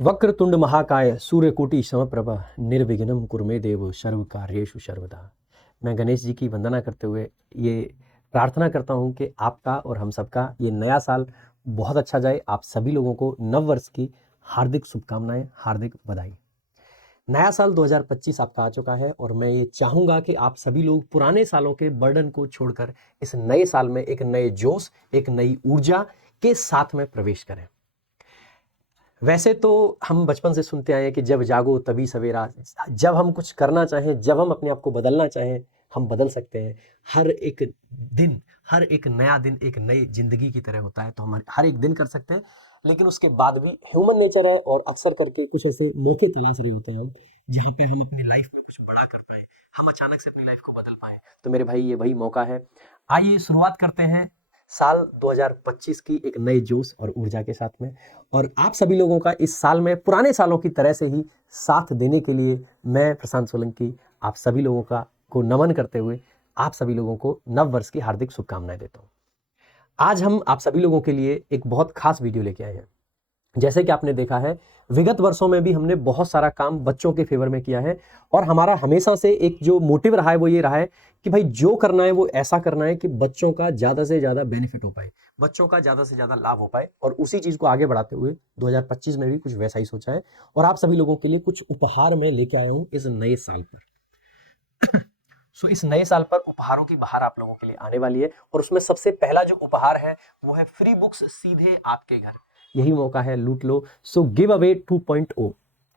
वक्रतुंड महाकाय सूर्यकोटि समप्रभ निर्विघ्नं कुरु मे देव सर्व कार्येषु सर्वदा। मैं गणेश जी की वंदना करते हुए ये प्रार्थना करता हूँ कि आपका और हम सबका ये नया साल बहुत अच्छा जाए। आप सभी लोगों को नव वर्ष की हार्दिक शुभकामनाएं, हार्दिक बधाई। नया साल 2025 आपका आ चुका है और मैं ये चाहूँगा कि आप सभी लोग पुराने सालों के बर्डन को छोड़कर इस नए साल में एक नए जोश, एक नई ऊर्जा के साथ में प्रवेश करें। वैसे तो हम बचपन से सुनते आए हैं कि जब जागो तभी सवेरा। जब हम कुछ करना चाहें, जब हम अपने आप को बदलना चाहें, हम बदल सकते हैं। हर एक दिन, हर एक नया दिन एक नई जिंदगी की तरह होता है, तो हम हर एक दिन कर सकते हैं। लेकिन उसके बाद भी ह्यूमन नेचर है और अक्सर करके कुछ ऐसे मौके तलाश रहे होते हैं हम, जहाँ पे हम अपनी लाइफ में कुछ बड़ा कर पाए, हम अचानक से अपनी लाइफ को बदल पाए। तो मेरे भाई, ये वही मौका है। आइए शुरुआत करते हैं साल 2025 की एक नए जोश और ऊर्जा के साथ में। और आप सभी लोगों का इस साल में पुराने सालों की तरह से ही साथ देने के लिए मैं प्रशांत सोलंकी आप सभी लोगों का को नमन करते हुए आप सभी लोगों को नव वर्ष की हार्दिक शुभकामनाएं देता हूं। आज हम आप सभी लोगों के लिए एक बहुत खास वीडियो लेके आए हैं। जैसे कि आपने देखा है, विगत वर्षों में भी हमने बहुत सारा काम बच्चों के फेवर में किया है और हमारा हमेशा से एक जो मोटिव रहा है वो ये रहा है कि भाई जो करना है वो ऐसा करना है कि बच्चों का ज्यादा से ज्यादा बेनिफिट हो पाए, बच्चों का ज्यादा से ज्यादा लाभ हो पाए। और उसी चीज को आगे बढ़ाते हुए 2025 में भी कुछ वैसा ही सोचा है और आप सभी लोगों के लिए कुछ उपहार मैं लेके आया हूं इस नए साल पर। सो इस नए साल पर उपहारों की बहार आप लोगों के लिए आने वाली है और उसमें सबसे पहला जो उपहार है वो है फ्री बुक्स सीधे आपके घर। यही मौका है, लूट लो। So give away 2.0,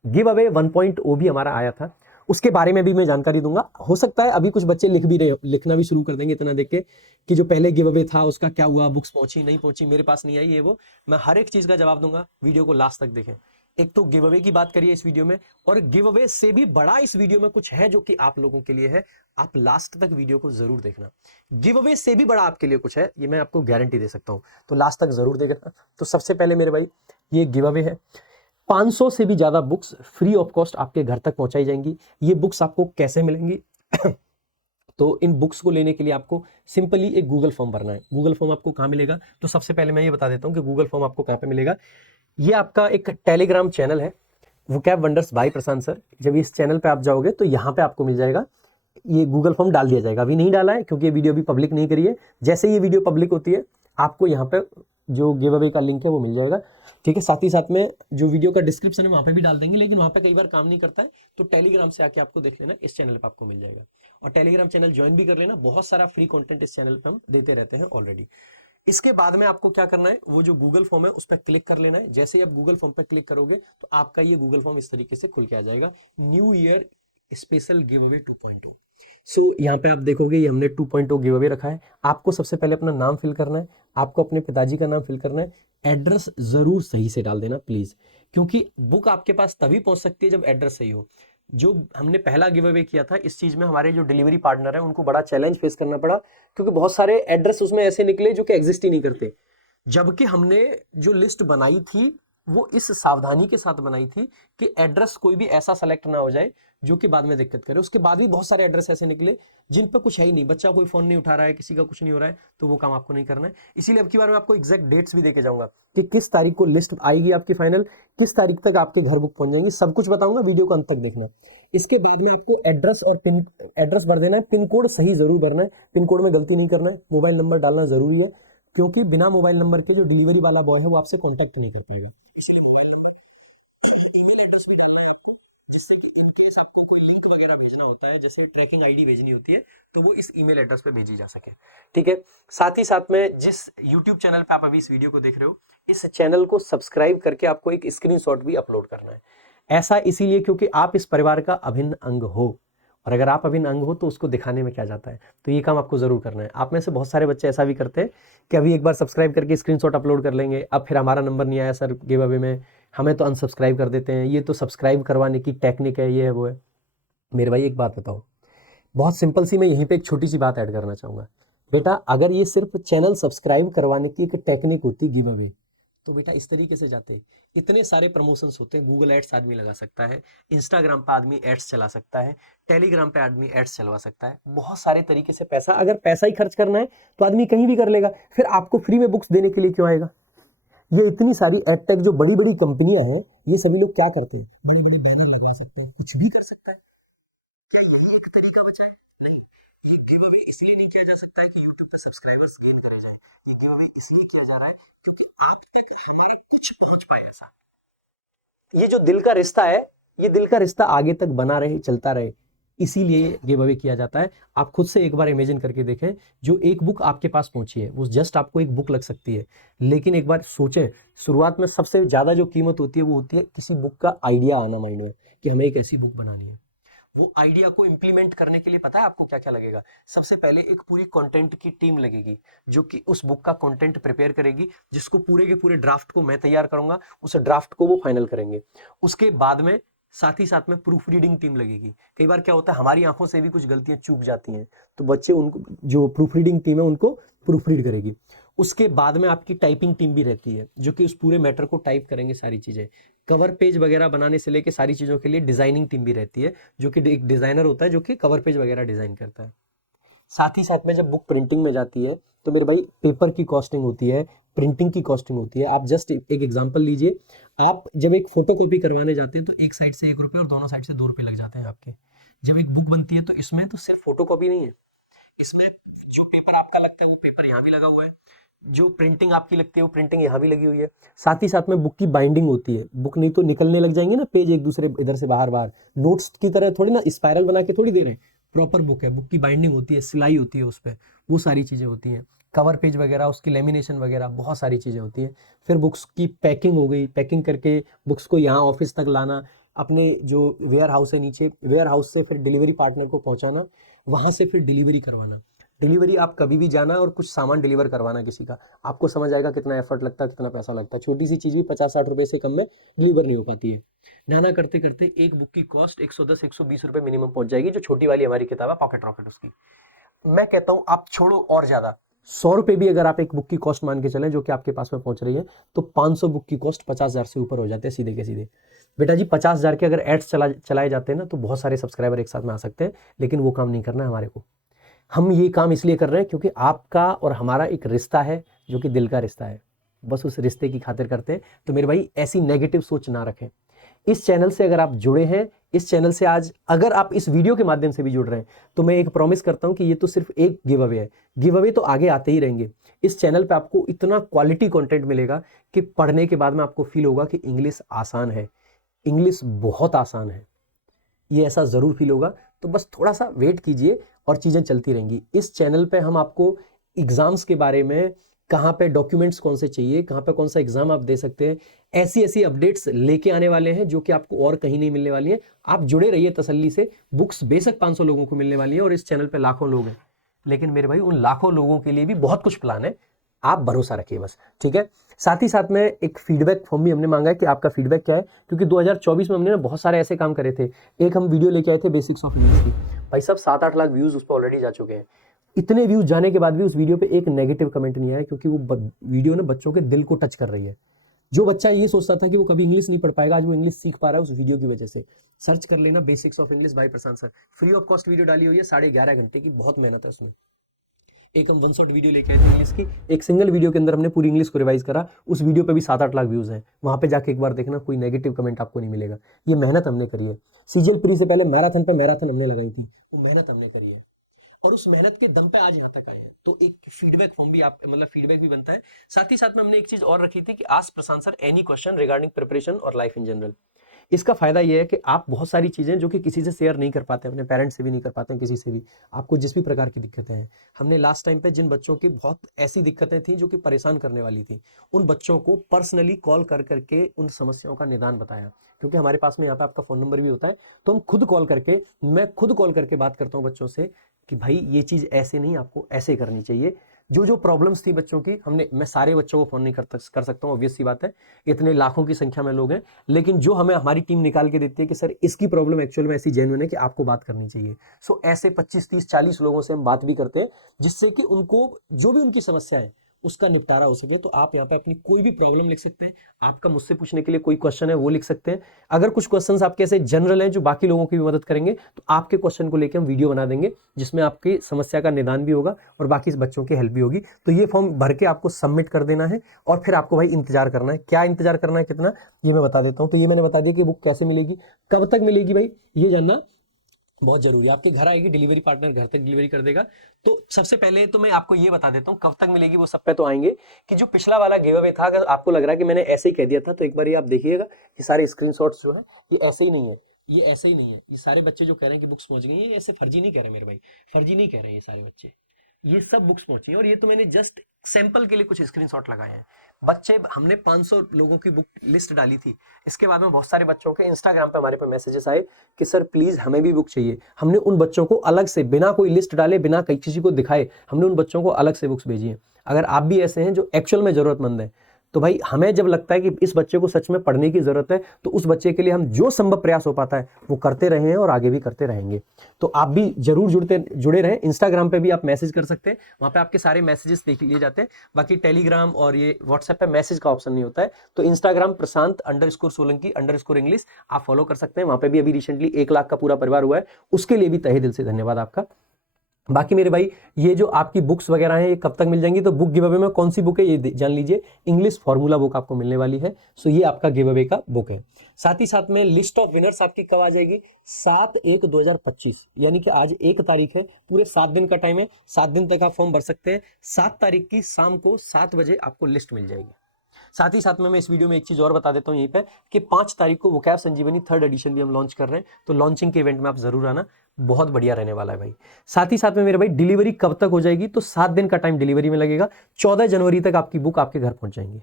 give away 1.0 भी हमारा आया था, उसके बारे में भी मैं जानकारी दूंगा। हो सकता है अभी कुछ बच्चे लिखना भी शुरू कर देंगे इतना देख के कि जो पहले गिव अवे था उसका क्या हुआ, बुक्स पहुंची नहीं पहुंची, मेरे पास नहीं आई, ये वो। मैं हर एक चीज का जवाब दूंगा, वीडियो को लास्ट तक देखें। एक तो गिव अवे की बात करिए इस वीडियो में, और गिव अवे से भी बड़ा इस वीडियो में कुछ है जो कि आप लोगों के लिए है। आप लास्ट तक वीडियो को जरूर देखना। गिव अवे से भी बड़ा आपके लिए कुछ है, ये मैं आपको गारंटी दे सकता हूं, तो लास्ट तक जरूर देखना। तो सबसे पहले मेरे भाई, ये गिव अवे है। 500 से भी ज्यादा बुक्स फ्री ऑफ कॉस्ट आपके घर तक पहुंचाई जाएंगी। ये बुक्स आपको कैसे मिलेंगी? तो इन बुक्स को लेने के लिए आपको सिंपली एक गूगल फॉर्म भरना है। गूगल फॉर्म आपको कहां मिलेगा? तो सबसे पहले मैं ये बता देता हूं कि गूगल फॉर्म आपको कहां पे मिलेगा। ये आपका एक टेलीग्राम चैनल है, वोकैब वंडर्स बाय प्रशांत सर। जब इस चैनल पे आप जाओगे तो यहाँ पे आपको मिल जाएगा, ये गूगल फॉर्म डाल दिया जाएगा। अभी नहीं डाला है क्योंकि ये वीडियो अभी पब्लिक नहीं करी है। जैसे ये वीडियो पब्लिक होती है आपको यहाँ पे जो गिव अवे का लिंक है वो मिल जाएगा, ठीक है। साथ ही साथ में जो वीडियो का डिस्क्रिप्शन है वहाँ पे भी डाल देंगे, लेकिन वहाँ पे कई बार काम नहीं करता है, तो टेलीग्राम से आके आपको देख लेना, इस चैनल पे आपको मिल जाएगा। और टेलीग्राम चैनल ज्वाइन भी कर लेना, बहुत सारा फ्री कंटेंट इस चैनल पे हम देते रहते हैं ऑलरेडी। इसके बाद में आपको क्या करना है, वो जो गूगल फॉर्म है उस पर क्लिक कर लेना है। जैसे ही आप गूगल फॉर्म पर क्लिक करोगे तो आपका ये गूगल फॉर्म इस तरीके से खुल के आ जाएगा, new year special give away 2.0। सो यहाँ पे आप देखोगे ये हमने 2.0 गिव अवे रखा है। आपको सबसे पहले अपना नाम फिल करना है, आपको अपने पिताजी का नाम फिल करना है। एड्रेस जरूर सही से डाल देना प्लीज, क्योंकि बुक आपके पास तभी पहुंच सकती है जब एड्रेस सही हो। जो हमने पहला गिव अवे किया था, इस चीज में हमारे जो डिलीवरी पार्टनर है उनको बड़ा चैलेंज फेस करना पड़ा, क्योंकि बहुत सारे एड्रेस उसमें ऐसे निकले जो कि एग्जिस्ट ही नहीं करते। जबकि हमने जो लिस्ट बनाई थी वो इस सावधानी के साथ बनाई थी कि एड्रेस कोई भी ऐसा सेलेक्ट ना हो जाए जो कि बाद में दिक्कत करे। उसके बाद भी बहुत सारे एड्रेस ऐसे निकले जिन पे कुछ है ही नहीं, बच्चा कोई फोन नहीं उठा रहा है, किसी का कुछ नहीं हो रहा है, तो वो काम आपको नहीं करना है। इसीलिए अब की बार मैं आपको एग्जैक्ट डेट्स भी देके जाऊंगा कि किस तारीख को लिस्ट आएगी आपकी फाइनल, किस तारीख तक आपके घर बुक पहुंच जाएंगी, सब कुछ बताऊंगा, वीडियो को अंत तक देखना। इसके बाद में आपको एड्रेस और पिन एड्रेस भर देना है, पिन कोड सही जरूर भरना है, पिन कोड में गलती नहीं करना है। मोबाइल नंबर डालना जरूरी है, क्योंकि बिना मोबाइल नंबर के जो डिलीवरी वाला बॉय है वो आपसे कांटेक्ट नहीं कर पाएगा। इसीलिए मोबाइल नंबर, ईमेल एड्रेस भी डालना है आपको, जिससे कि इन केस आपको कोई लिंक वगैरह भेजना होता है, जैसे ट्रैकिंग आईडी भेजनी होती है, तो वो इस ईमेल एड्रेस पे भेजी जा सके, ठीक है। साथ ही साथ में जिस यूट्यूब चैनल पे आप अभी इस वीडियो को देख रहे हो, इस चैनल को सब्सक्राइब करके आपको एक स्क्रीनशॉट भी अपलोड करना है। ऐसा इसीलिए क्योंकि आप इस परिवार का अभिन्न अंग हो, और अगर आप अभिन्न अंग हो तो उसको दिखाने में क्या जाता है। तो ये काम आपको जरूर करना है। आप में से बहुत सारे बच्चे ऐसा भी करते हैं कि अभी एक बार सब्सक्राइब करके स्क्रीनशॉट अपलोड कर लेंगे, अब फिर हमारा नंबर नहीं आया सर गिव अवे में, हमें तो अनसब्सक्राइब कर देते हैं। ये तो सब्सक्राइब करवाने की टेक्निक है, ये है वो है। मेरे भाई एक बात बताओ, बहुत सिंपल सी, मैं यहीं पे एक छोटी सी बात ऐड करना चाहूंगा। बेटा अगर ये सिर्फ चैनल सब्सक्राइब करवाने की एक टेक्निक होती गिव अवे, तो बेटा इस तरीके से जाते। इतने सारे प्रमोशंस होते हैं, गूगल एड्स आदमी लगा सकता है, इंस्टाग्राम पे आदमी एड्स चला सकता है, टेलीग्राम पे आदमी एड्स चलवा सकता है, बहुत सारे तरीके से अगर पैसा ही खर्च करना है तो आदमी कहीं भी कर लेगा। फिर आपको फ्री में बुक्स देने के लिए क्यों आएगा? ये इतनी सारी एडटेक जो बड़ी बड़ी कंपनियां हैं, ये सभी लोग क्या करते हैं, बड़े बड़े बैनर लगवा सकते हैं, कुछ भी कर सकता है। क्या यही एक तरीका बचा है? नहीं, ये गिव अवे इसलिए नहीं किया जा सकता है कि यूट्यूब पे सब्सक्राइबर्स गेन करे जाए। ये गिव अवे इसलिए किया जा रहा है क्योंकि आप तक हमारा कुछ पहुंच पाए ऐसा। ये जो दिल का रिश्ता है, ये दिल का रिश्ता आगे तक बना रहे, चलता रहे, इसीलिए गिव अवे किया जाता है। आप खुद से एक बार इमेजिन करके देखें, जो एक बुक आपके पास पहुंची है, वो जस्ट आपको एक बुक लग सकती है, लेकिन एक बार सोचें, शुरुआत में सबसे ज्यादा जो कीमत होती है वो होती है किसी बुक का आइडिया आना माइंड में कि हमें एक ऐसी बुक बनानी है। वो आइडिया को इंप्लीमेंट करने के लिए पता है आपको क्या क्या लगेगा? सबसे पहले एक पूरी कंटेंट की टीम लगेगी जो कि उस बुक का कंटेंट प्रिपेयर करेगी, जिसको पूरे के पूरे ड्राफ्ट को मैं तैयार करूंगा, उस ड्राफ्ट को वो फाइनल करेंगे। उसके बाद में साथ ही साथ में प्रूफ रीडिंग टीम लगेगी। कई बार क्या होता है, हमारी आंखों से भी कुछ गलतियां चूक जाती हैं, तो बच्चे उनको, जो प्रूफ रीडिंग टीम है उनको प्रूफ रीड करेगी। उसके बाद में आपकी टाइपिंग टीम भी रहती है जो कि उस पूरे मैटर को टाइप करेंगे सारी चीजें। कवर पेज वगैरह बनाने से लेके सारी चीजों के लिए डिजाइनिंग टीम भी रहती है, जो कि एक डिजाइनर होता है जो कि कवर पेज वगैरह डिजाइन करता है। साथ ही साथ में जब बुक प्रिंटिंग में जाती है तो मेरे भाई पेपर की कॉस्टिंग होती है, प्रिंटिंग की कॉस्टिंग होती है। आप जस्ट एक एग्जांपल लीजिए, आप जब एक फोटो कॉपी करवाने जाते हैं तो एक साइड से 1 रुपये और दोनों साइड से 2 रुपये लग जाते हैं आपके। जब एक बुक बनती है तो इसमें तो सिर्फ फोटो कॉपी नहीं है, इसमें जो पेपर आपका लगता है वो पेपर यहाँ भी लगा हुआ है, जो प्रिंटिंग आपकी लगती है वो प्रिंटिंग यहाँ भी लगी हुई है। साथ ही साथ में बुक की बाइंडिंग होती है, बुक नहीं तो निकलने लग जाएंगे ना पेज एक दूसरे इधर से बाहर बाहर, नोट्स की तरह थोड़ी ना स्पाइरल बना के थोड़ी दे रहे हैं, प्रॉपर बुक है, बुक की बाइंडिंग होती है, सिलाई होती है उस पर, वो सारी चीज़ें होती हैं, कवर पेज वगैरह, उसकी लेमिनेशन वगैरह, बहुत सारी चीज़ें होती हैं। फिर बुक्स की पैकिंग हो गई, पैकिंग करके बुक्स को यहाँ ऑफिस तक लाना, अपने जो वेयर हाउस है नीचे, वेयर हाउस से फिर डिलीवरी पार्टनर को पहुंचाना, वहां से फिर डिलीवरी करवाना। डिलीवरी आप कभी भी जाना और कुछ सामान डिलीवर करवाना किसी का, आपको समझ आएगा कितना एफर्ट लगता है, कितना पैसा लगता है। छोटी सी चीज़ भी 50-60 रुपए से कम में डिलीवर नहीं हो पाती है। नाना करते करते एक बुक की कॉस्ट 110-120 रुपए मिनिमम पहुंच जाएगी, जो छोटी वाली हमारी किताब है पॉकेट रॉकेट उसकी। मैं कहता हूं आप छोड़ो और ज्यादा, 100 रुपए भी अगर आप एक बुक की कॉस्ट मान के चलें जो कि आपके पास में पहुंच रही है, तो 500 बुक की कॉस्ट 50,000 से ऊपर हो जाते हैं सीधे के सीधे। बेटा जी 50,000 के अगर एड्स चलाए जाते हैं ना, तो बहुत सारे सब्सक्राइबर एक साथ में आ सकते हैं, लेकिन वो काम नहीं करना है हमारे को। हम ये काम इसलिए कर रहे हैं क्योंकि आपका और हमारा एक रिश्ता है जो कि दिल का रिश्ता है, बस उस रिश्ते की खातिर करते हैं। तो मेरे भाई ऐसी नेगेटिव सोच ना रखें। इस चैनल से अगर आप जुड़े हैं, इस चैनल से आज अगर आप इस वीडियो के माध्यम से भी जुड़ रहे हैं, तो मैं एक प्रॉमिस करता हूं कि ये तो सिर्फ एक गिव अवे है, गिव अवे तो आगे आते ही रहेंगे। इस चैनल पे आपको इतना क्वालिटी कंटेंट मिलेगा कि पढ़ने के बाद में आपको फील होगा कि इंग्लिश आसान है, इंग्लिश बहुत आसान है, ये ऐसा जरूर फील होगा। तो बस थोड़ा सा वेट कीजिए और चीजें चलती रहेंगी। इस चैनल पे हम आपको एग्जाम्स के बारे में, कहाँ पे डॉक्यूमेंट्स कौन से चाहिए, कहाँ पे कौन सा एग्जाम आप दे सकते हैं, ऐसी ऐसी अपडेट्स लेके आने वाले हैं जो कि आपको और कहीं नहीं मिलने वाली है। आप जुड़े रहिए तसल्ली से। बुक्स बेशक 500 लोगों को मिलने वाली है और इस चैनल पे लाखों लोग हैं, लेकिन मेरे भाई उन लाखों लोगों के लिए भी बहुत कुछ प्लान है, आप भरोसा रखिए बस, ठीक है। साथ ही साथ में एक फीडबैक फॉर्म भी हमने मांगा है कि आपका फीडबैक क्या है, क्योंकि 2024 में हमने ना बहुत सारे ऐसे काम करे थे। एक हम वीडियो लेके आए थे बेसिक्स ऑफ इंग्लिश की, भाई साहब 7-8 लाख व्यूज उस पर ऑलरेडी जा चुके हैं। इतने व्यूज जाने के बाद भी उस वीडियो पे एक नेगेटिव कमेंट नहीं आया, क्योंकि वो वीडियो ना बच्चों के दिल को टच कर रही है। जो बच्चा ये सोचता था कि वो कभी इंग्लिश नहीं पढ़ पाएगा, आज वो इंग्लिश सीख पा रहा है उस वीडियो की वजह से। सर्च कर लेना basics of English by Prashant sir, free of cost video डाली हुई है, 11.5 घंटे की, बहुत मेहनत है उसमें। एक हम 1 शॉट वीडियो लेके आए थे इंग्लिश की, एक सिंगल वीडियो के अंदर हमने पूरी इंग्लिश को रिवाइज करा। उस वीडियो पे भी 7-8 लाख व्यूज हैं, वहां पे जाके एक बार देखना, कोई नेगेटिव कमेंट आपको नहीं मिलेगा। ये मेहनत हमने करी है। सीजीएल प्री से पहले मैराथन पे मैराथन हमने लगाई थी, वो मेहनत हमने करी है और उस मेहनत के दम पे आज यहाँ तक आए हैं। तो एक फीडबैक फॉर्म भी, आप मतलब फीडबैक भी बनता है। साथ ही साथ में हमने एक चीज और रखी थी कि ask Prashant sir any question regarding preparation और लाइफ इन जनरल। इसका फायदा यह है कि आप बहुत सारी चीजें जो कि किसी से शेयर नहीं कर पाते, अपने पेरेंट्स से भी नहीं कर पाते हैं, किसी से भी, आपको जिस भी प्रकार की दिक्कतें हैं, हमने लास्ट टाइम पे जिन बच्चों की बहुत ऐसी दिक्कतें थी जो कि परेशान करने वाली थी, उन बच्चों को पर्सनली कॉल कर करके उन समस्याओं का निदान बताया। क्योंकि हमारे पास में यहाँ पे आपका फोन नंबर भी होता है, तो हम खुद कॉल करके, मैं खुद कॉल करके बात करता हूँ बच्चों से कि भाई ये चीज ऐसे नहीं, आपको ऐसे करनी चाहिए। जो जो प्रॉब्लम्स थी बच्चों की, मैं सारे बच्चों को फोन नहीं कर सकता हूँ, ऑब्वियस सी बात है, इतने लाखों की संख्या में लोग हैं, लेकिन जो हमें हमारी टीम निकाल के देती है कि सर इसकी प्रॉब्लम एक्चुअल में ऐसी जेन्युइन है कि आपको बात करनी चाहिए। सो ऐसे 25, 30, 40 लोगों से हम बात भी करते हैं, जिससे कि उनको जो भी उनकी समस्या है उसका निपटारा हो सके। तो आप यहाँ पे अपनी कोई भी प्रॉब्लम लिख सकते हैं, आपका मुझसे पूछने के लिए कोई क्वेश्चन है वो लिख सकते हैं। अगर कुछ क्वेश्चंस आपके ऐसे जनरल हैं जो बाकी लोगों की भी मदद करेंगे, तो आपके क्वेश्चन को लेकर हम वीडियो बना देंगे जिसमें आपकी समस्या का निदान भी होगा और बाकी बच्चों की हेल्प भी होगी। तो ये फॉर्म भर के आपको सबमिट कर देना है और फिर आपको भाई इंतजार करना है। क्या इंतजार करना है, कितना, ये मैं बता देता हूँ। तो ये मैंने बता दिया कि बुक कैसे मिलेगी, कब तक मिलेगी, भाई ये जानना बहुत जरूरी है। आपके घर आएगी, डिलीवरी पार्टनर घर तक डिलीवरी कर देगा। तो सबसे पहले तो मैं आपको ये बता देता हूँ कब तक मिलेगी, वो सब पे तो आएंगे। कि जो पिछला वाला गिव अवे था, अगर आपको लग रहा है कि मैंने ऐसे ही कह दिया था, तो एक बार ये आप देखिएगा कि सारे स्क्रीनशॉट्स जो है ये ऐसे ही नहीं है, ये ऐसे ही नहीं है। ये सारे बच्चे जो कह रहे हैं कि बुक्स पहुंच गई है, ये ऐसे फर्जी नहीं कह रहे मेरे भाई, फर्जी नहीं कह रहे ये सारे बच्चे, ये सब बुक्स पहुंची हैं। और ये तो मैंने जस्ट सैंपल के लिए कुछ स्क्रीनशॉट लगाए हैं। बच्चे, हमने 500 लोगों की बुक लिस्ट डाली थी, इसके बाद में बहुत सारे बच्चों के इंस्टाग्राम पे हमारे पे मैसेजेस आए कि सर प्लीज हमें भी बुक चाहिए। हमने उन बच्चों को अलग से, बिना कोई लिस्ट डाले, बिना किसी को दिखाए, हमने उन बच्चों को अलग से बुक्स भेजी हैं। अगर आप भी ऐसे हैं जो एक्चुअल में जरूरतमंद है, तो भाई हमें जब लगता है कि इस बच्चे को सच में पढ़ने की जरूरत है, तो उस बच्चे के लिए हम जो संभव प्रयास हो पाता है वो करते रहे हैं और आगे भी करते रहेंगे। तो आप भी जरूर जुड़े रहें। इंस्टाग्राम पे भी आप मैसेज कर सकते हैं, वहां पे आपके सारे मैसेजेस देख लिए जाते हैं। बाकी टेलीग्राम और ये व्हाट्सएप पे मैसेज का ऑप्शन नहीं होता है। तो इंस्टाग्राम प्रशांत_सोलंकी_इंग्लिश आप फॉलो कर सकते हैं। वहां पे भी अभी रिसेंटली 1 लाख का पूरा परिवार हुआ है, उसके लिए भी तहे दिल से धन्यवाद आपका। बाकी मेरे भाई, ये जो आपकी बुक्स वगैरह हैं ये कब तक मिल जाएंगी, तो बुक गिव अवे में कौन सी बुक है ये जान लीजिए। इंग्लिश फॉर्मूला बुक आपको मिलने वाली है। सो ये आपका गिव अवे का बुक है। साथ ही साथ में लिस्ट ऑफ विनर्स आपकी कब आ जाएगी, 7/1/2025, यानी कि आज 1 तारीख है, पूरे 7 दिन का टाइम है, 7 दिन तक आप फॉर्म भर सकते हैं। 7 तारीख की शाम को 7 बजे आपको लिस्ट मिल जाएगी। साथ ही साथ में मैं इस वीडियो में एक चीज और बता देता हूं यहीं पे, कि 5 तारीख को वोकैब संजीवनी 3rd एडिशन भी हम लॉन्च कर रहे हैं। तो लॉन्चिंग के इवेंट में आप जरूर आना, बहुत बढ़िया रहने वाला है भाई। साथ ही साथ में मेरे भाई, डिलीवरी कब तक हो जाएगी, तो 7 दिन का टाइम डिलीवरी में लगेगा। 14 जनवरी तक आपकी बुक आपके घर पहुंच जाएंगी।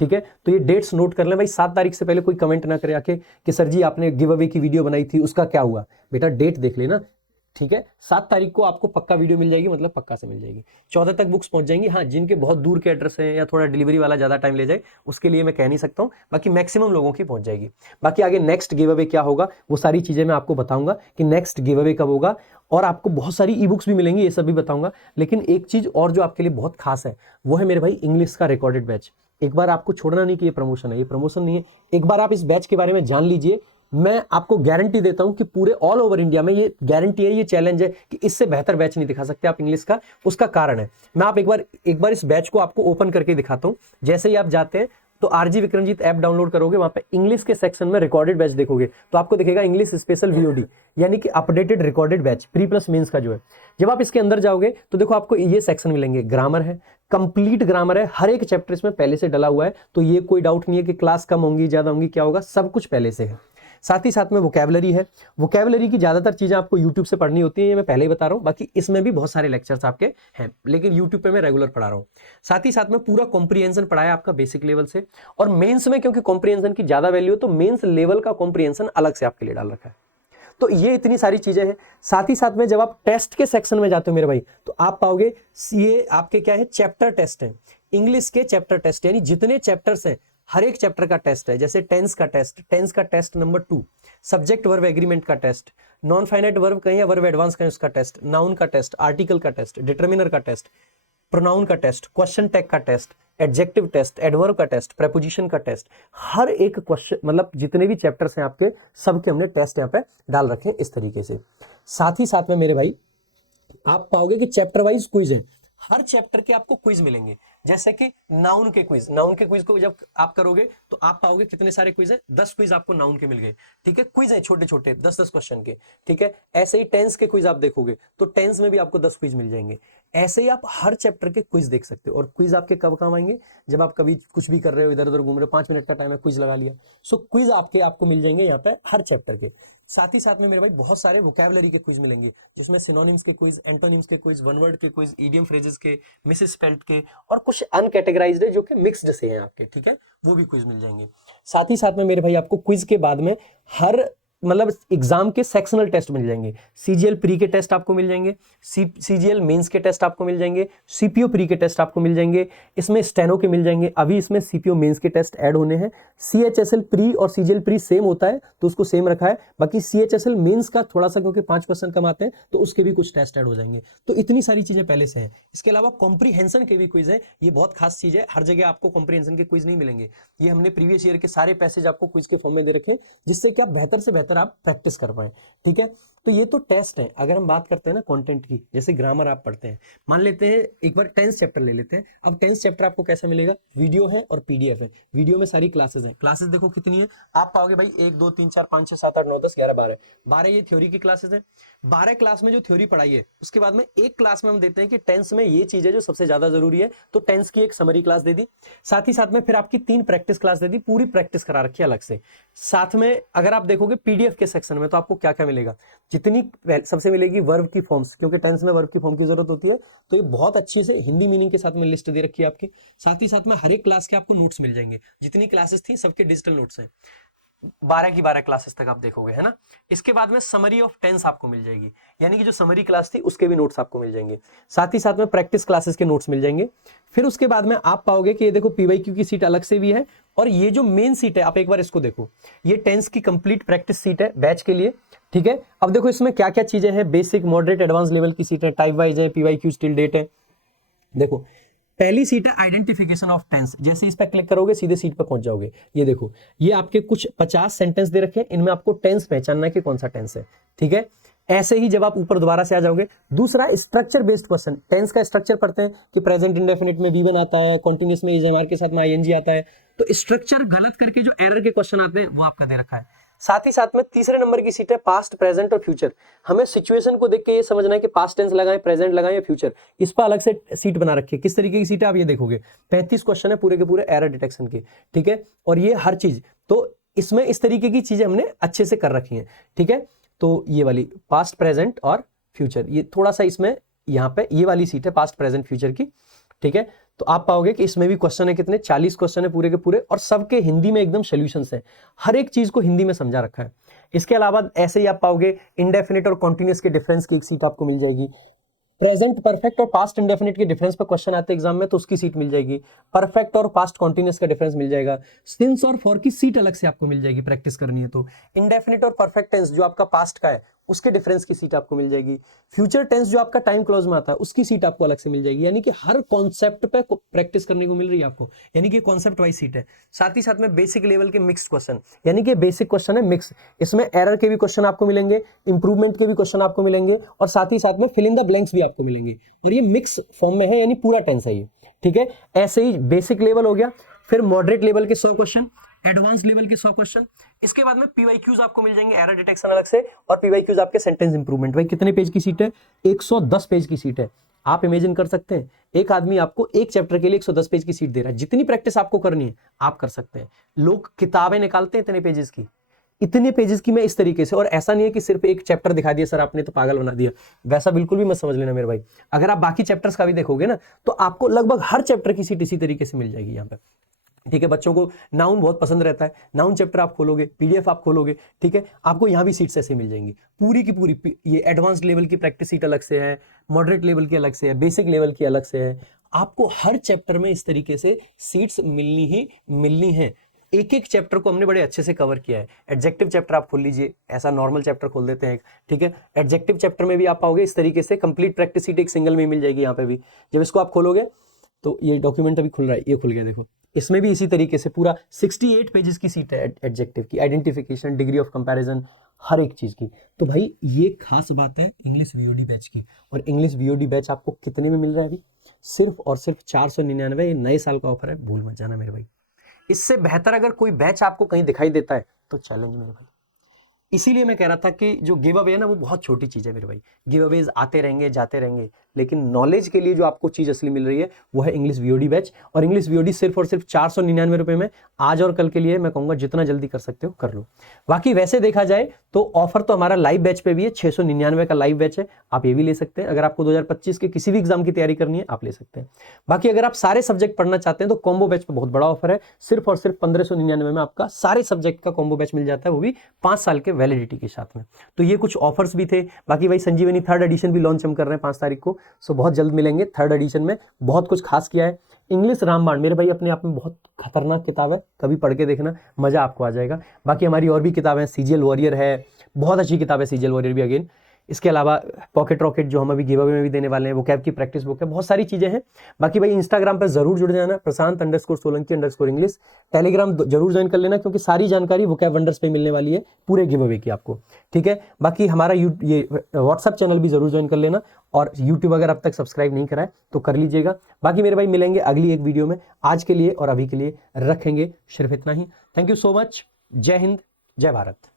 ठीक है, तो ये डेट्स नोट कर लें भाई। 7 तारीख से पहले कोई कमेंट ना करे आके कि सर जी आपने गिव अवे की वीडियो बनाई थी उसका क्या हुआ। बेटा डेट देख लेना, ठीक है। 7 तारीख को आपको पक्का वीडियो मिल जाएगी, मतलब पक्का से मिल जाएगी। 14 तक बुक्स पहुंच जाएंगी। हाँ, जिनके बहुत दूर के एड्रेस हैं या थोड़ा डिलीवरी वाला ज्यादा टाइम ले जाए, उसके लिए मैं कह नहीं सकता हूं। बाकी मैक्सिमम लोगों की पहुंच जाएगी। बाकी आगे नेक्स्ट गिव अवे क्या होगा, वो सारी चीजें मैं आपको बताऊंगा कि नेक्स्ट गिव अवे कब होगा, और आपको बहुत सारी ई बुक्स भी मिलेंगी, ये सब भी बताऊंगा। लेकिन एक चीज और जो आपके लिए बहुत खास है, वो है मेरे भाई इंग्लिश का रिकॉर्डेड बैच। एक बार आपको छोड़ना नहीं कि ये प्रमोशन है, ये प्रमोशन नहीं है। एक बार आप इस बैच के बारे में जान लीजिए। मैं आपको गारंटी देता हूं कि पूरे ऑल ओवर इंडिया में, ये गारंटी है, ये चैलेंज है कि इससे बेहतर बैच नहीं दिखा सकते आप इंग्लिश का। उसका कारण है, मैं आप एक बार इस बैच को आपको ओपन करके दिखाता हूं। जैसे ही आप जाते हैं तो आरजी विक्रमजीत ऐप डाउनलोड करोगे, वहां पे इंग्लिश के सेक्शन में रिकॉर्डेड बैच देखोगे, तो आपको दिखेगा इंग्लिश स्पेशल वीओडी, यानी कि updated recorded batch pre plus mains का जो है। जब आप इसके अंदर जाओगे तो देखो आपको ये सेक्शन मिलेंगे। ग्रामर है, कंप्लीट ग्रामर है, हर एक चैप्टर इसमें पहले से डला हुआ है। तो ये कोई डाउट नहीं है कि क्लास कम होंगी, ज्यादा होंगी, क्या होगा, सब कुछ पहले से है। साथ ही साथ में वोकैबुलरी है। वोकैबुलरी की ज्यादातर चीजें आपको यूट्यूब से पढ़नी होती है, ये मैं पहले ही बता रहा हूं। बाकी इसमें भी बहुत सारे लेक्चर्स आपके हैं, लेकिन यूट्यूब पे मैं रेगुलर पढ़ा रहा हूं। साथ ही साथ में पूरा कॉम्प्रिहेंशन पढ़ाया आपका बेसिक लेवल से। और मेंस में क्योंकि कॉम्प्रिहेंशन की ज्यादा वैल्यू है, तो मेंस लेवल का कॉम्प्रिहेंशन अलग से आपके लिए डाल रखा है। तो ये इतनी सारी चीजें हैं। साथ ही साथ में जब आप टेस्ट के सेक्शन में जाते हो मेरे भाई, तो आप पाओगे ये आपके क्या है, चैप्टर टेस्ट है। इंग्लिश के चैप्टर टेस्ट, यानी जितने चैप्टर्स हैं हर एक चैप्टर का टेस्ट है। जैसे टेंस का test number 2, subject verb agreement का टेस्ट, नॉन फाइनाइट वर्ब कहें या वर्ब एडवांस कहें उसका टेस्ट, नाउन का टेस्ट, आर्टिकल का टेस्ट, डिटर्मिनर का टेस्ट, प्रोनाउन का टेस्ट, क्वेश्चन टैग का टेस्ट, एडजेक्टिव टेस्ट, एडवर्ब का टेस्ट, प्रेपोजिशन का टेस्ट। हर एक क्वेश्चन, मतलब जितने भी चैप्टर्स हैं आपके, सबके हमने टेस्ट यहाँ पे डाल रखे हैं इस तरीके से। साथ ही साथ में मेरे भाई, आप पाओगे कि चैप्टर वाइज क्विज है। हर चैप्टर के आपको क्विज मिलेंगे। जैसे कि नाउन के क्विज को जब आप करोगे तो आप पाओगे कितने सारे क्विज है, 10 क्विज आपको नाउन के मिल गए। ठीक है, क्विज है छोटे छोटे 10-10 क्वेश्चन के। ठीक है, ऐसे ही टेंस के क्विज आप देखोगे तो टेंस में भी आपको 10 क्विज मिल जाएंगे। ऐसे ही आप हर चैप्टर के क्विज देख सकते हो। और क्विज आपके कब काम आएंगे, जब आप कभी कुछ भी कर रहे हो, इधर उधर घूम रहे हो, 5 मिनट का टाइम है, क्विज लगा लिया। सो क्विज आपको मिल जाएंगे यहाँ पे हर चैप्टर के। साथ ही साथ में मेरे भाई बहुत सारे वोकैबुलरी के क्विज मिलेंगे, जिसमें सिनोनिम्स के क्विज, एंटोनिम्स के क्विज, वन वर्ड के क्विज, इडियम फ्रेजेस के, मिसस्पेल्ड के, और कुछ अनकैटेगराइज्ड है जो कि मिक्स्ड से हैं आपके। ठीक है, वो भी क्विज मिल जाएंगे। साथ ही साथ में मेरे भाई आपको क्विज के बाद में हर मतलब एग्जाम के सेक्शनल टेस्ट मिल जाएंगे, सीजीएल प्री के टेस्ट आपको मिल जाएंगे, सीजीएल मेंस के टेस्ट आपको मिल जाएंगे, सीपीओ प्री के टेस्ट आपको मिल जाएंगे, इसमें स्टेनो के मिल जाएंगे। अभी इसमें सीपीओ मेंस के टेस्ट ऐड होने हैं। सीएचएसएल प्री और सीजीएल प्री सेम होता है तो उसको सेम रखा है, बाकी सीएचएसएल मेंस का थोड़ा सा क्योंकि 5% कम आते हैं तो उसके भी कुछ टेस्ट ऐड हो जाएंगे। तो इतनी सारी चीजें पहले से हैं। इसके अलावा कॉम्प्रीहेंशन के भी क्विज है, ये बहुत खास चीज है, हर जगह आपको कॉम्प्रीहेंशन के क्विज नहीं मिलेंगे। ये हमने प्रीवियस ईयर के सारे पैसेज आपको क्विज के फॉर्म में दे रखे हैं, जिससे कि आप बेहतर से बेहतर आप प्रैक्टिस कर पाए। ठीक है, तो ये तो टेस्ट है। अगर हम बात करते हैं ना कंटेंट की, जैसे ग्रामर आप पढ़ते हैं, मान लेते हैं एक बार 10th चैप्टर ले लेते हैं। अब 10th चैप्टर आपको कैसा मिलेगा, वीडियो है और पीडीएफ है। वीडियो में सारी क्लासेस हैं, क्लासेस देखो कितनी है, आप पाओगे भाई 1 2 3 4 5 6 7 8 9 10 11 12 12 ये थ्योरी की क्लासेस है। 12 क्लास में जो थ्योरी पढ़ाई है, उसके बाद में एक क्लास में हम देते हैं कि टेंस में ये चीज है जो सबसे ज्यादा जरूरी है, तो टेंस की एक समरी क्लास दे दी। साथ ही साथ में फिर आपकी 3 प्रैक्टिस क्लास दे दी, पूरी प्रैक्टिस करा रखी है अलग से। साथ में अगर आप देखोगे पीडीएफ के सेक्शन में तो आपको क्या क्या मिलेगा, जितनी सबसे मिलेगी वर्ब की फॉर्म्स, क्योंकि टेंस में वर्ब की फॉर्म की जरूरत होती है, तो ये बहुत अच्छी से हिंदी मीनिंग के साथ में लिस्ट दे रखी है आपकी। साथ ही साथ में हर एक क्लास के आपको नोट्स मिल जाएंगे, जितनी क्लासेस थी सबके डिजिटल नोट्स हैं, 12 की 12 क्लासेस तक आप देखोगे, है ना। इसके बाद में समरी ऑफ टेंस आपको मिल जाएगी, यानी कि जो समरी क्लास थी उसके भी नोट्स आपको मिल जाएंगे। साथ ही साथ में प्रैक्टिस क्लासेस के नोट्स मिल जाएंगे। फिर उसके बाद में आप पाओगे कि ये देखो पीवाईक्यू की सीट अलग से भी है, और ये जो मेन सीट है आप एक बार इसको देखो, ये टेंस की कंप्लीट प्रैक्टिस सीट है बैच के लिए। ठीक है, अब देखो इसमें क्या क्या चीजें हैं, बेसिक मॉडरेट एडवांस लेवल की सीट है, टाइप वाइज है, पीवाईक्यू स्टिल डेट है। देखो पहली सीट है आइडेंटिफिकेशन ऑफ टेंस, जैसे इस पर क्लिक करोगे सीधे सीट पर पहुंच जाओगे। ये देखो ये आपके कुछ 50 सेंटेंस दे रखे हैं, इनमें आपको टेंस पहचानना है कि कौन सा टेंस है। ठीक है, ऐसे ही जब आप ऊपर दोबारा से आ जाओगे, दूसरा स्ट्रक्चर बेस्ड क्वेश्चन, टेंस का स्ट्रक्चर पढ़ते हैं कि प्रेजेंट इंडेफिनिट में V1 आता है, कॉन्टिन्यूअस में इज के साथ में ING आता है, तो स्ट्रक्चर गलत करके जो एरर के क्वेश्चन आते हैं वो आपका दे रखा है। साथ ही साथ में तीसरे नंबर की सीट है पास्ट प्रेजेंट और फ्यूचर, हमें सिचुएशन को देख के ये समझना है कि पास्ट टेंस लगाएं, प्रेजेंट लगाएं या फ्यूचर, इस पर अलग से सीट बना रखी है। किस तरीके की सीट है आप ये देखोगे, 35 क्वेश्चन है पूरे के पूरे एरर डिटेक्शन के। ठीक है, और ये हर चीज, तो इसमें इस तरीके की चीजें हमने अच्छे से कर रखी हैं। ठीक है, तो ये वाली पास्ट प्रेजेंट और फ्यूचर, ये थोड़ा सा इसमें यहाँ पे ये वाली सीट है पास्ट प्रेजेंट फ्यूचर की। ठीक है, तो आप पाओगे कि इसमें भी क्वेश्चन है कितने, 40 क्वेश्चन है पूरे के पूरे, और सबके हिंदी में एकदम सॉल्यूशंस है, हर एक चीज को हिंदी में समझा रखा है। इसके अलावा ऐसे ही आप पाओगे इंडेफिनिट और कॉन्टिन्यूअस के डिफरेंस की एक सीट आपको मिल जाएगी। प्रेजेंट परफेक्ट और पास्ट इंडेफिनिट के डिफरेंस पर क्वेश्चन आते हैं एग्जाम में, तो उसकी सीट मिल जाएगी। परफेक्ट और पास्ट कॉन्टिन्यूअस का डिफरेंस मिल जाएगा। सिंस और फॉर की सीट अलग से आपको मिल जाएगी, प्रैक्टिस करनी है तो। इंडेफिनिट और परफेक्ट टेंस जो आपका पास्ट का है उसके डिफरेंस की सीट आपको मिल जाएगी। फ्यूचर टेंस जो आपका टाइम क्लॉज में आता है उसकी सीट आपको अलग से मिल जाएगी, यानी कि हर कॉन्सेप्ट पे प्रैक्टिस करने को मिल रही है आपको, यानी कि कॉन्सेप्ट वाइज सीट है। साथ ही साथ में बेसिक लेवल के मिक्स क्वेश्चन, यानी कि बेसिक क्वेश्चन है मिक्स, इसमें एरर के भी क्वेश्चन आपको मिलेंगे, इंप्रूवमेंट के भी क्वेश्चन आपको मिलेंगे, और साथ ही साथ में फिल इन द ब्लैंक्स भी आपको मिलेंगे, और ये मिक्स फॉर्म में है, यानी पूरा टेंस है ये। ठीक है, ऐसे ही बेसिक लेवल हो गया, फिर मॉडरेट लेवल के 100 क्वेश्चन, एडवांस लेवल के 100 क्वेश्चन। इसके बाद में पीवाईक्यूज आपको मिल जाएंगे, एरर डिटेक्शन अलग से, और पीवाईक्यूज आपके सेंटेंस इंप्रूवमेंट। भाई कितने पेज की सीट है, 110 पेज की सीट है। आप इमेजिन कर सकते हैं एक आदमी आपको एक चैप्टर के लिए 110 पेज की सीट दे रहा है, जितनी प्रैक्टिस आपको करनी है आप कर सकते हैं। लोग किताबें निकालते हैं इतने पेजेस की, इतने पेजेस की मैं इस तरीके से, और ऐसा नहीं है कि सिर्फ एक चैप्टर दिखा दिया सर आपने तो पागल बना दिया, वैसा बिल्कुल भी मत समझ लेना मेरे भाई। अगर आप बाकी चैप्टर्स का भी देखोगे ना, तो आपको लगभग हर चैप्टर की सीट इसी तरीके से मिल जाएगी यहाँ पे। ठीक है, बच्चों को नाउन बहुत पसंद रहता है, नाउन चैप्टर आप खोलोगे, पीडीएफ आप खोलोगे, ठीक है, आपको यहाँ भी सीट्स ऐसे मिल जाएंगी पूरी की पूरी। ये एडवांस लेवल की प्रैक्टिस सीट अलग से है, मॉडरेट लेवल की अलग से है, बेसिक लेवल की अलग से है। आपको हर चैप्टर में इस तरीके से सीट्स मिलनी ही मिलनी है। एक एक चैप्टर को हमने बड़े अच्छे से कवर किया है। एडजेक्टिव चैप्टर आप खोल लीजिए, ऐसा नॉर्मल चैप्टर खोल देते हैं, ठीक है। एडजेक्टिव चैप्टर में भी आप पाओगे इस तरीके से कंप्लीट प्रैक्टिस सीट एक सिंगल में मिल जाएगी। यहाँ पे भी जब इसको आप खोलोगे तो ये डॉक्यूमेंट अभी खुल रहा है, ये खुल गया, देखो इसमें भी इसी तरीके से पूरा 68 पेजेस की सीट है एडजेक्टिव की, आइडेंटिफिकेशन, डिग्री ऑफ कंपैरिजन, हर एक चीज की। तो भाई ये खास बात है इंग्लिश वीओडी बैच की। और इंग्लिश वीओडी बैच आपको कितने में मिल रहा है अभी? सिर्फ और सिर्फ 499। ये नए साल का ऑफर है, भूल मत जाना मेरे भाई। इससे बेहतर अगर कोई बैच आपको कहीं दिखाई देता है तो चैलेंज मेरे भाई। इसीलिए मैं कह रहा था कि जो गिव अवे है ना वो बहुत छोटी चीज है मेरे भाई। गिव अवेज आते रहेंगे जाते रहेंगे, लेकिन नॉलेज के लिए जो आपको चीज असली मिल रही है वो है इंग्लिश वीओडी बैच। और इंग्लिश वीओडी सिर्फ और सिर्फ 499 रुपए में आज और कल के लिए मैं कहूंगा जितना जल्दी कर सकते हो कर लो। बाकी वैसे देखा जाए तो ऑफर तो हमारा लाइव बैच पे भी है, 699 का लाइव बैच है, आप ये भी ले सकते हैं। अगर आपको 2025 के किसी भी एग्जाम की तैयारी करनी है आप ले सकते हैं। बाकी अगर आप सारे सब्जेक्ट पढ़ना चाहते हैं तो कॉम्बो बैच पे बहुत बड़ा ऑफर है, सिर्फ और सिर्फ 1599 में आपका सारे सब्जेक्ट का कॉम्बो बैच मिल जाता है, वो भी 5 साल के वैलिडिटी के साथ में। तो ये कुछ ऑफर्स भी थे। बाकी भाई संजीवनी 3rd एडिशन भी लॉन्च हम कर रहे हैं 5 तारीख को, सो बहुत जल्द मिलेंगे 3rd एडिशन में। बहुत कुछ खास किया है। इंग्लिश रामबाण मेरे भाई अपने आप में बहुत खतरनाक किताब है, कभी पढ़ के देखना, मजा आपको आ जाएगा। बाकी हमारी और भी किताबें, सीजीएल वॉरियर है, बहुत अच्छी किताब है सीजीएल वॉरियर भी अगेन। इसके अलावा पॉकेट रॉकेट जो हम अभी गिव अवे में भी देने वाले हैं, वो कैब की प्रैक्टिस बुक है, बहुत सारी चीजें हैं। बाकी भाई इंस्टाग्राम पर जरूर जुड़ जाना, प्रशांत_सोलंकी_इंग्लिश। टेलीग्राम जरूर ज्वाइन कर लेना, क्योंकि सारी जानकारी वो कैब वंडर्स पे मिलने वाली है पूरे गिव अवे की आपको, ठीक है। बाकी हमारा ये व्हाट्सअप चैनल भी जरूर ज्वाइन कर लेना, और यूट्यूब अगर अब तक सब्सक्राइब नहीं करा है तो कर लीजिएगा। बाकी मेरे भाई मिलेंगे अगली एक वीडियो में। आज के लिए और अभी के लिए रखेंगे सिर्फ इतना ही। Thank you so much. जय हिंद, जय भारत।